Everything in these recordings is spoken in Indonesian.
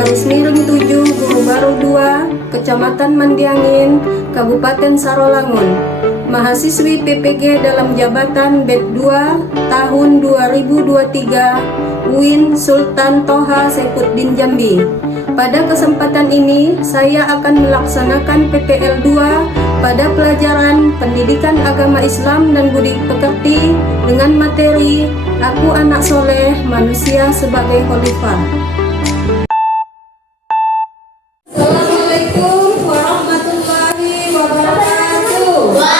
/7 Guru Baru 2, Kecamatan Mandiangin, Kabupaten Sarolangun. Mahasiswi PPG dalam jabatan BED 2 tahun 2023 UIN Sultan Toha Saifuddin Jambi. Pada kesempatan ini saya akan melaksanakan PPL 2 pada pelajaran Pendidikan Agama Islam dan Budi Pekerti dengan materi Aku Anak Soleh, Manusia Sebagai Khalifah. Assalamualaikum warahmatullahi wabarakatuh.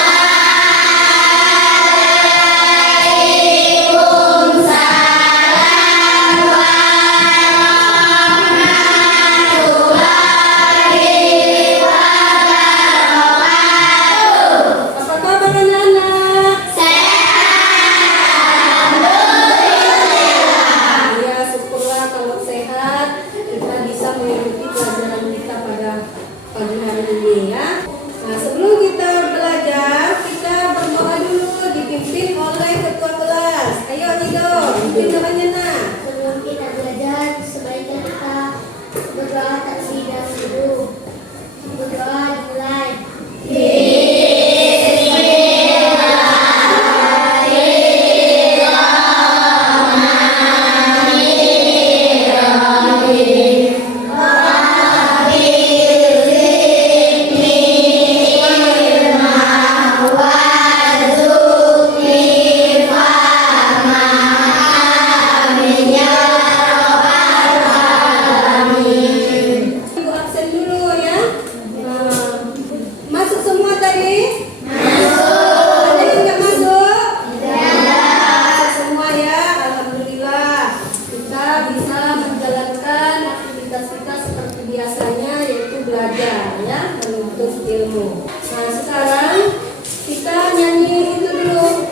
Ilmu. Nah, sekarang kita nyanyi itu dulu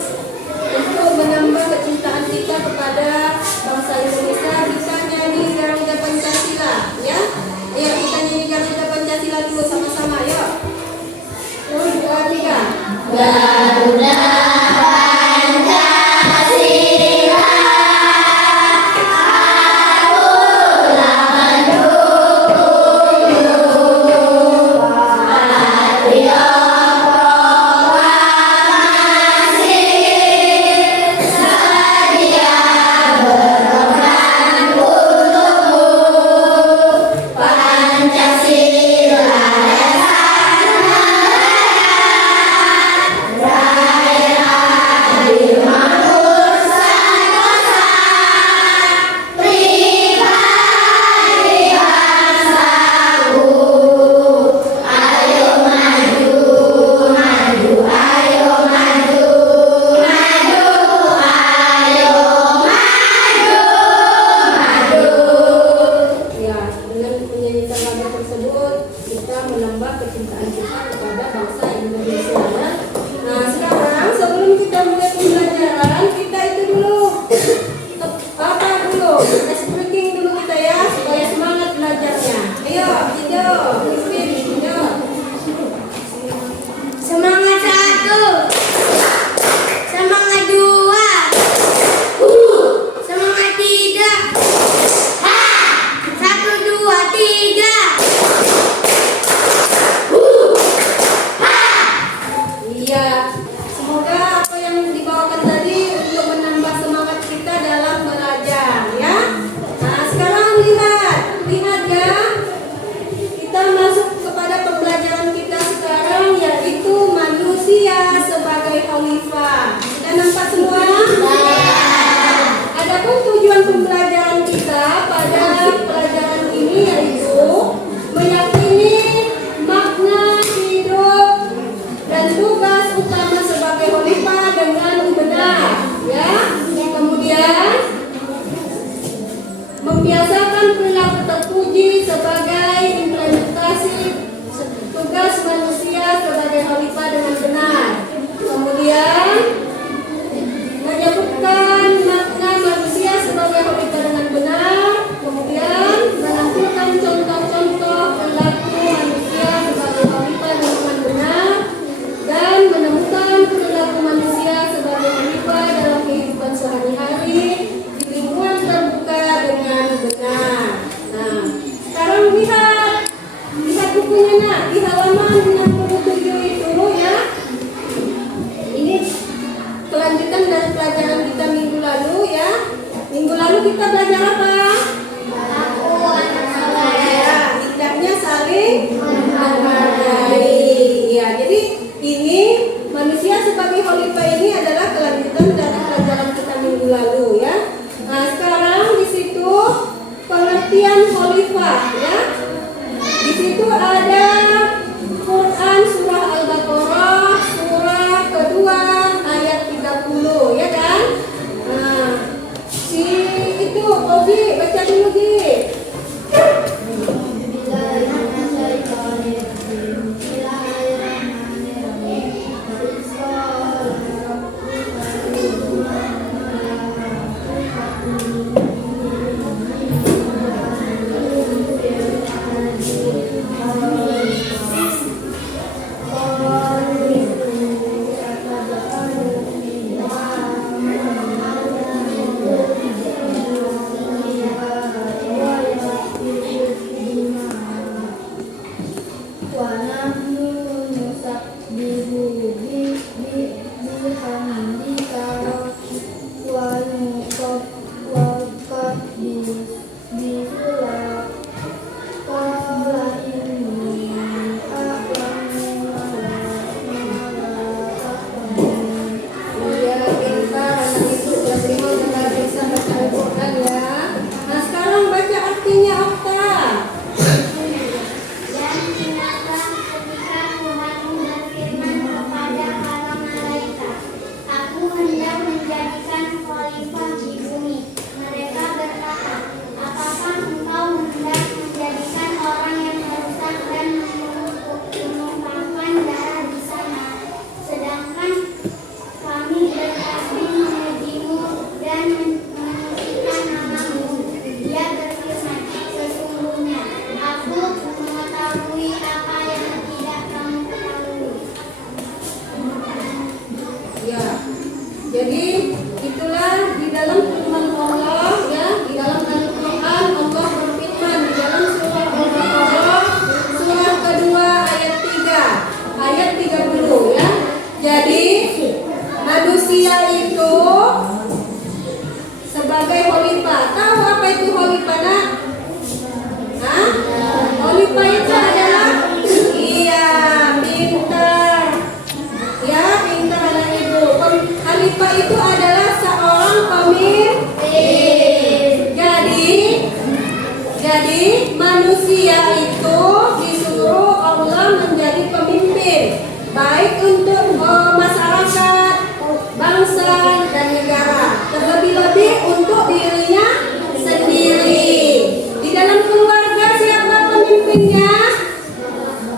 untuk menambah kecintaan kita kepada bangsa Indonesia. Bisa nyanyi Garuda Pancasila, ya? Ayo kita nyanyi Garuda Pancasila dulu sama-sama, yuk. 1, 2, 3. Garuda membiasakan perilaku terpuji sebagai implementasi tugas manusia sebagai khalifah dengan benar. Kemudian menyebutkan makna manusia sebagai khalifah dengan benar. Kemudian menampilkan contoh-contoh perilaku manusia sebagai khalifah dengan benar dan menemukan perilaku manusia sebagai khalifah dalam kehidupan sehari-hari di lingkungan terbuka dengan benar. Nah, bawah ya. Di situ ada Quran surah Al-Baqarah surah kedua ayat 30 ya kan? Nah, si itu Ogi baca dulu Gi. Jadi itulah di dalam firman Allah ya, di dalam Al-Quran Allah berfirman di dalam surah Al-Baqarah surah kedua ayat 3 ayat 30 ya. Jadi manusia itu sebagai khalifah. Tahu apa itu khalifah nak? Hah? Khalifah itu adalah pintar. Ya, pintar anak ibu. Khalifah itu adalah seorang pemimpin. Jadi manusia itu disuruh Allah menjadi pemimpin, baik untuk masyarakat, bangsa dan negara. Terlebih-lebih untuk dirinya sendiri. Di dalam keluarga siapa pemimpinnya?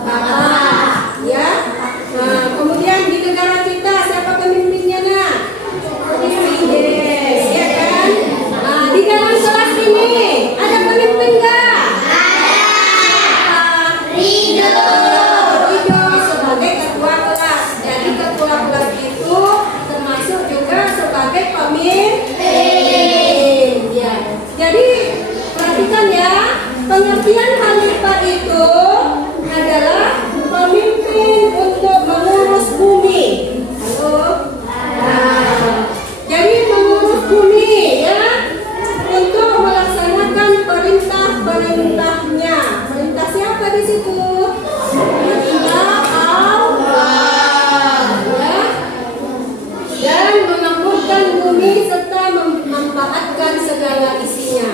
Bapak, ya. Nah, kemudian di negara kita siapa pemimpinnya nak? Presiden, ya kan? Nah, di dalam kelas ini ada pemimpin nggak? Ridho sebagai ketua kelas. Jadi ketua kelas itu termasuk juga sebagai pemimpin. Ya. Jadi perhatikan ya, pengertian khalifah itu adalah pemimpin untuk mengurus bumi. Halo. Nah, jadi mengurus bumi ya, untuk melaksanakan perintah-perintahnya. Perintah siapa di situ? Perintah Allah. Ya. Dan memakmurkan bumi serta memanfaatkan segala isinya.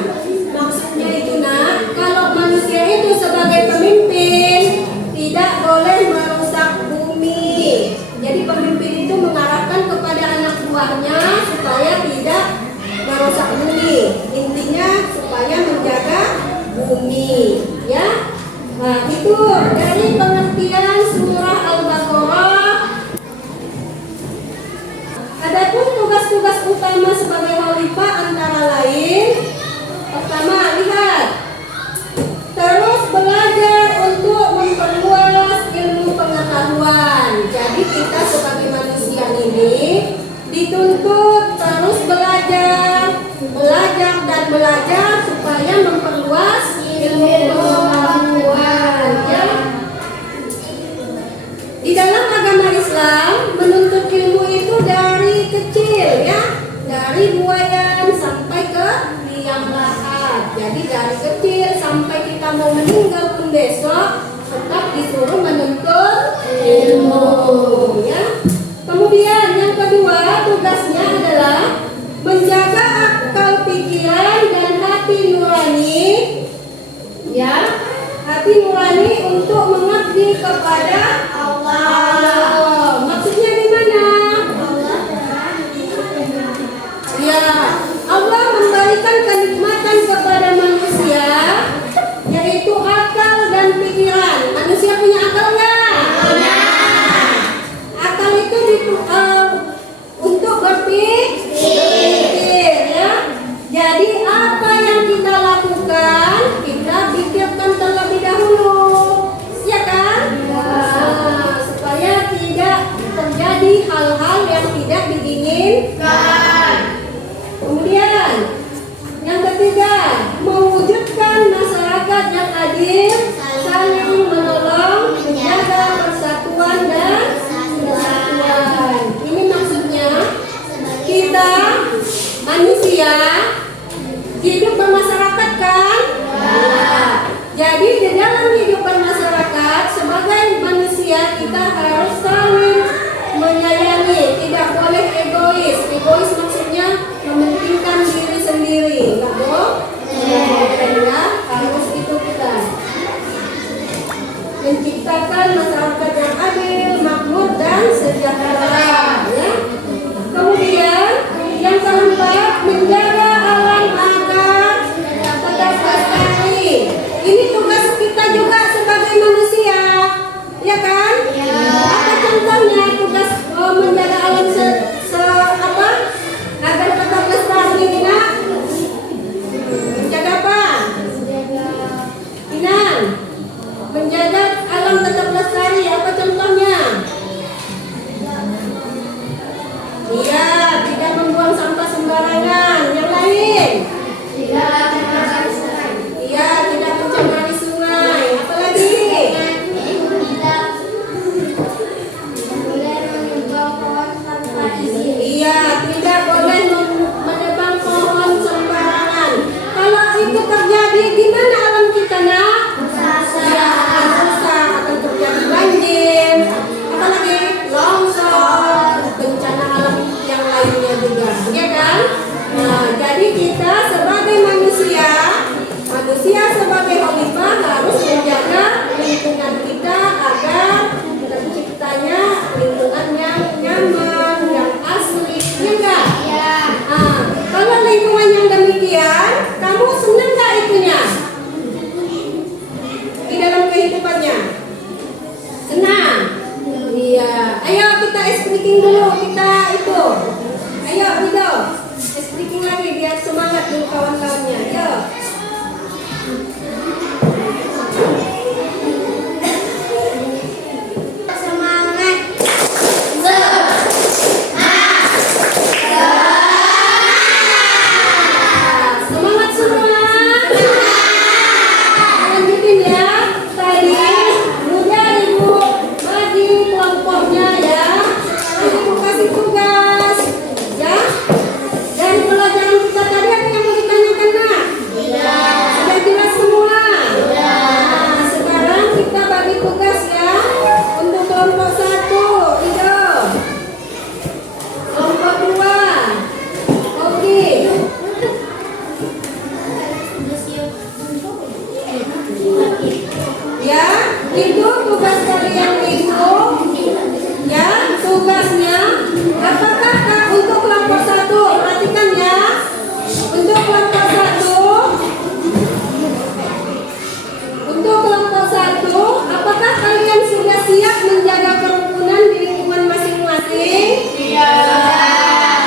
Maksudnya itu nak, kalau manusia itu sebagai pemimpin tidak boleh merusak bumi. Jadi pemimpin itu mengarahkan kepada anak buahnya supaya tidak merusak bumi. Intinya supaya menjaga bumi, ya. Nah, itu dari pengertian surah Al-Baqarah. Adapun tugas-tugas utama sebagai khalifah antara lain, pertama lihat, terus belajar untuk memperluas ilmu pengetahuan. Jadi kita sebagai manusia ini dituntut terus belajar dan belajar supaya memperluas ilmu pengetahuan. Ya. Di dalam agama Islam menuntut ilmu itu dari kecil ya, dari buayan sampai ke liang lahat. Jadi dari kecil sampai kita mau meninggal pun besok tetap disuruh menuntut ilmu ya. Kemudian yang kedua tugasnya adalah menjaga akal pikiran dan hati nurani Ya, hati nurani untuk mengabdi kepada Allah. Maksudnya gimana? Ya, Allah memberikan kenikmatan kepada manusia, yaitu akal dan pikiran. Manusia punya akal nggak? Punya. Akal itu untuk berpikir, ya. Jadi apa yang kita lakukan, kita pikirkan terlebih dahulu, ya kan? Nah, supaya tidak terjadi hal-hal yang tidak diinginkan. Kemudian yang ketiga, mewujudkan masyarakat yang adil, saling menolong, menjaga persatuan dan kesatuan. Ini maksudnya kita manusia hidup bermasyarakat kan? Nah, jadi di dalam hidup bermasyarakat sebagai manusia kita harus saling menyayangi, tidak boleh egois. Egois maksudnya mementingkan diri sendiri, nggak boleh, ya, harus itu kita menciptakan masyarakat yang adil, makmur dan sejahtera, ya. Kemudian yang keempat, menjaga alam agar tetap lestari. Ini tugas kita juga sebagai manusia, ya kan? Ya. Apa contohnya tugas menjaga alam agar tetap lestari, Ina? Menjaga apa? Ina, menjaga alam tetap lestari, apa contohnya? Iya, tidak membuang sampah sembarangan. Yang lain? Iya, tidak mencemari sungai. Apalagi? Iya, tidak boleh menebang pohon sembarangan. Kalau itu terjadi, gimana alam kita, nak? Ya, akan rusak, akan terjadi banjir. Apalagi? Longsor, bencana alam yang lainnya juga, ya kan? Nah, jadi kita sebagai manusia sebagai khalifah harus menjaga lingkungan kita agar terciptanya lingkungan yang nyaman, yang asli, ya enggak? Ya. Nah, kalau lingkungan yang demikian, kamu senang nggak itunya? Di dalam kehidupannya? Senang? Iya. Ayo kita speaking dulu, kita itu. Ayo Rido, speaking lagi biar semangat dulu kawan-kawannya. Ayo. Semangat. Semangat semua. Lanjutin ya. Tadi udah Ibu bagi kelompoknya ya. Ibu kasih tugas ya. Dari pelajaran kita tadi ada yang mau ditanyakan, nak? Sudah jelas semua? Nah, sekarang kita bagi tugas ya. Untuk kelompok 1, Ido. Kelompok 2, Oki. Ya, itu tugas kalian itu. Ya, tugasnya apakah untuk kelompok 1? Perhatikan ya. Untuk kelompok 1, apakah kalian sudah siap menjaga kerukunan di lingkungan masing-masing? Iya.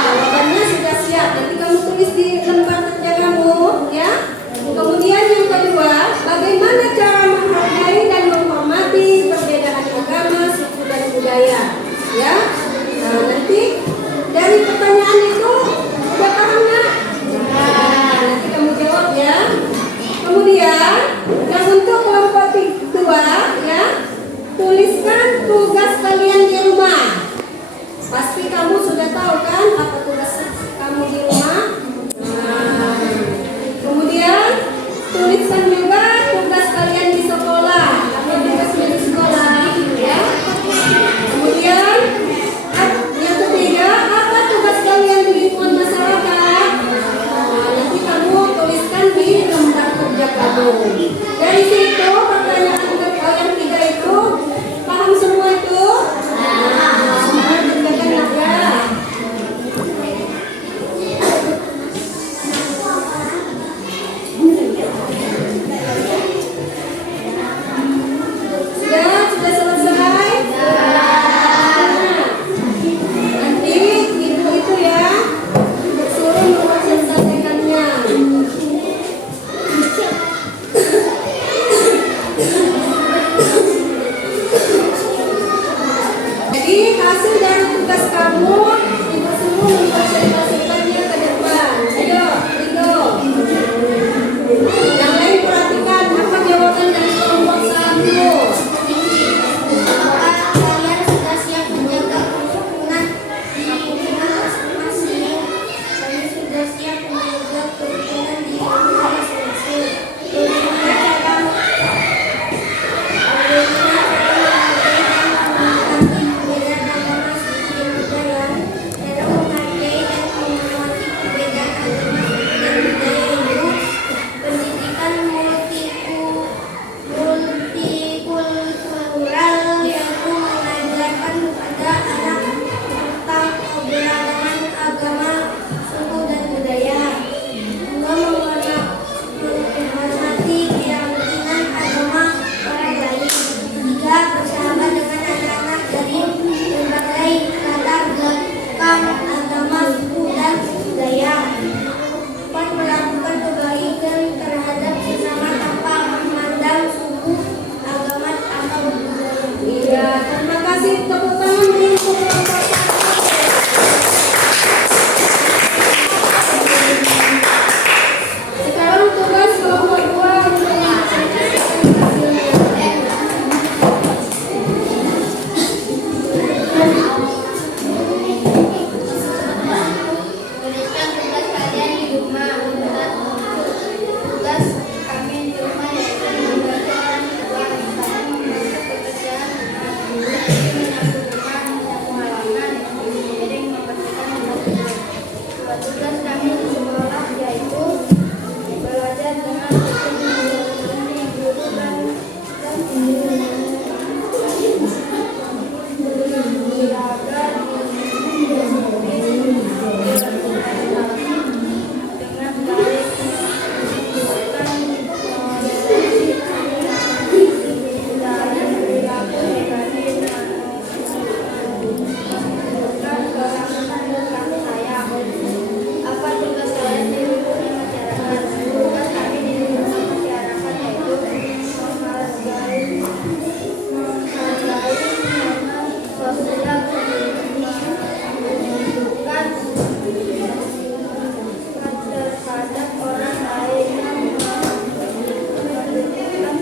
Jawabannya sudah siap. Nanti kamu tulis di lembar kerja kamu, ya. Kemudian yang kedua, bagaimana cara menghargai dan menghormati perbedaan agama, suku dan budaya, ya. Nah, nanti dari pertanyaan itu udah paham nggak? Nah, nanti kamu jawab ya. Kemudian yang untuk kelompok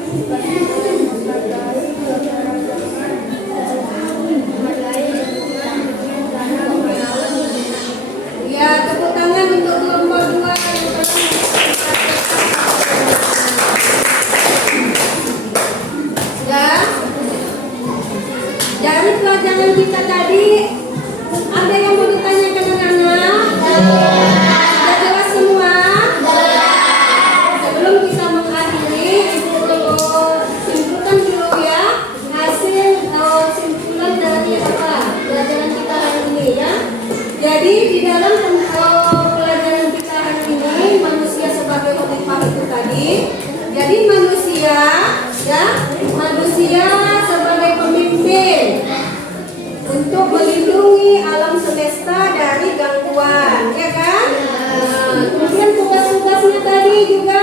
Ya, tepuk tangan untuk kelompok 2 yang telah ya. Dari pelajaran kita tadi, ada yang mau ditanyakan anak-anak? Sudah jelas semua? Sebelum kita mengakhiri, Ibu perlu simpulkan dulu ya hasil atau simpulan dari apa pelajaran kita hari ini ya. Jadi di dalam pelajaran kita hari ini, manusia sebagai khalifah itu tadi. Jadi manusia ya, manusia sebagai pemimpin untuk melindungi alam semesta dari gangguan, ya kan? Nah, kemudian tugas-tugasnya tadi juga